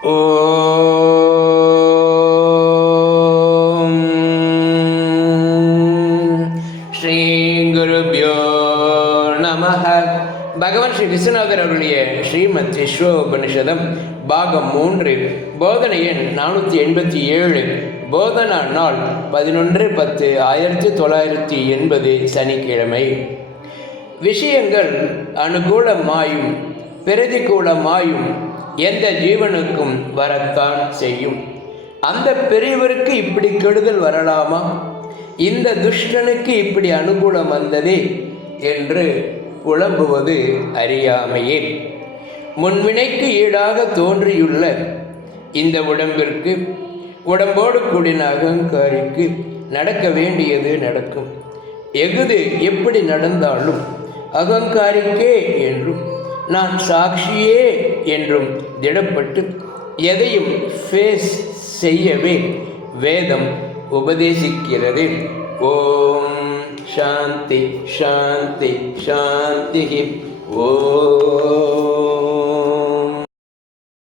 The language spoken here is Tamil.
ஓம் ஸ்ரீ குருப்யோ நமஹ. பகவான் ஸ்ரீ விஸ்வநாதர் அவருடைய ஸ்ரீமத் விஸ்வோபனிஷதம் பாகம் 3, போதனை எண் 487, போதனா நாள் 11/10/1980, சனிக்கிழமை. விஷயங்கள் அனுகூலமாயும் பிரதிகூலமாயும் எந்த ஜீவனுக்கும் வரத்தான் செய்யும். அந்த பெரியவருக்கு இப்படி கெடுதல் வரலாமா, இந்த துஷ்டனுக்கு இப்படி அனுகூலம் வந்ததே என்று புலம்புவது அறியாமையே. முன்வினைக்கு ஈடாக தோன்றியுள்ள இந்த உடம்பிற்கு, உடம்போடு கூடின அகங்காரிக்கு நடக்க வேண்டியது நடக்கும். எகுது எப்படி நடந்தாலும் அகங்காரிக்கே என்றும் நான் சாட்சியே என்றும் திடப்பட்டு எதையும் ஃபேஸ் செய்யவே வேதம் உபதேசிக்கிறது. ஓம் சாந்தி சாந்தி சாந்தி. ஓம்.